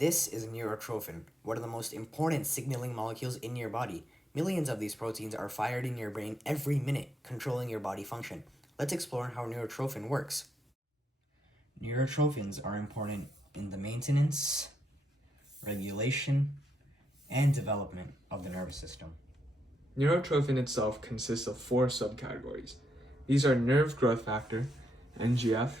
This is neurotrophin, one of the most important signaling molecules in your body. Millions of these proteins are fired in your brain every minute, controlling your body function. Let's explore how neurotrophin works. Neurotrophins are important in the maintenance, regulation, and development of the nervous system. Neurotrophin itself consists of 4 subcategories. These are nerve growth factor, NGF,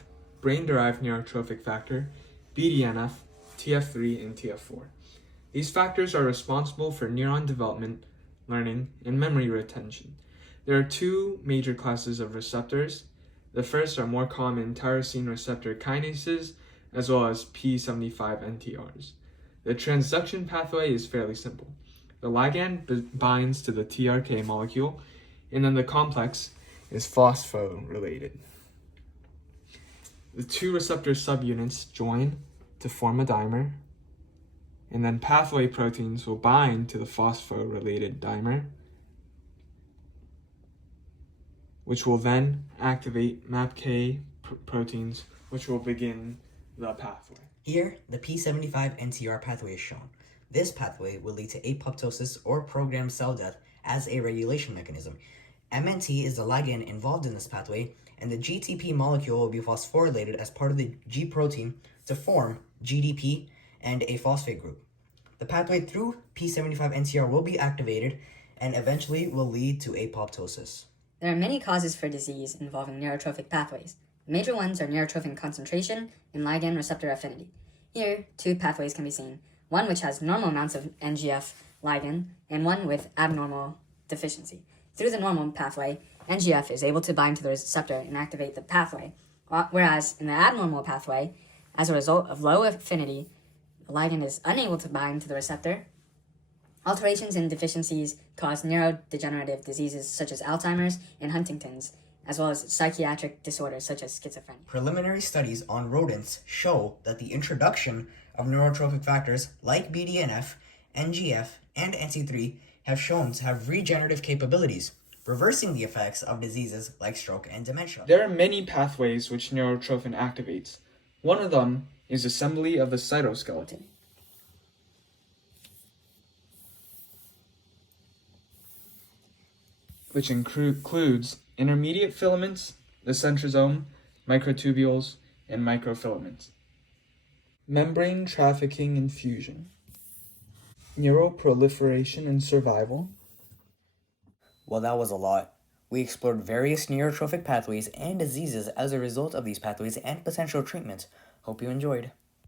brain-derived neurotrophic factor, BDNF, TF3, and TF4. These factors are responsible for neuron development, learning, and memory retention. There are 2 major classes of receptors. The first are more common tyrosine receptor kinases, as well as P75NTRs. The transduction pathway is fairly simple. The ligand binds to the TRK molecule, and then the complex is phosphorylated. The 2 receptor subunits join to form a dimer, and then pathway proteins will bind to the phosphorylated dimer, which will then activate MAPK proteins, which will begin the pathway. Here, the P75NTR pathway is shown. This pathway will lead to apoptosis or programmed cell death as a regulation mechanism. MNT is the ligand involved in this pathway, and the GTP molecule will be phosphorylated as part of the G protein to form GDP and a phosphate group. The pathway through P75NTR will be activated and eventually will lead to apoptosis. There are many causes for disease involving neurotrophic pathways. The major ones are neurotrophin concentration and ligand receptor affinity. Here, 2 pathways can be seen, one which has normal amounts of NGF ligand and one with abnormal deficiency. Through the normal pathway, NGF is able to bind to the receptor and activate the pathway, whereas in the abnormal pathway, as a result of low affinity, the ligand is unable to bind to the receptor. Alterations and deficiencies cause neurodegenerative diseases such as Alzheimer's and Huntington's, as well as psychiatric disorders such as schizophrenia. Preliminary studies on rodents show that the introduction of neurotrophic factors like BDNF, NGF, and NC3 have shown to have regenerative capabilities, reversing the effects of diseases like stroke and dementia. There are many pathways which neurotrophin activates. One of them is assembly of the cytoskeleton, which includes intermediate filaments, the centrosome, microtubules, and microfilaments. Membrane trafficking and fusion, neuroproliferation and survival. Well, that was a lot. We explored various neurotrophic pathways and diseases as a result of these pathways and potential treatments. Hope you enjoyed.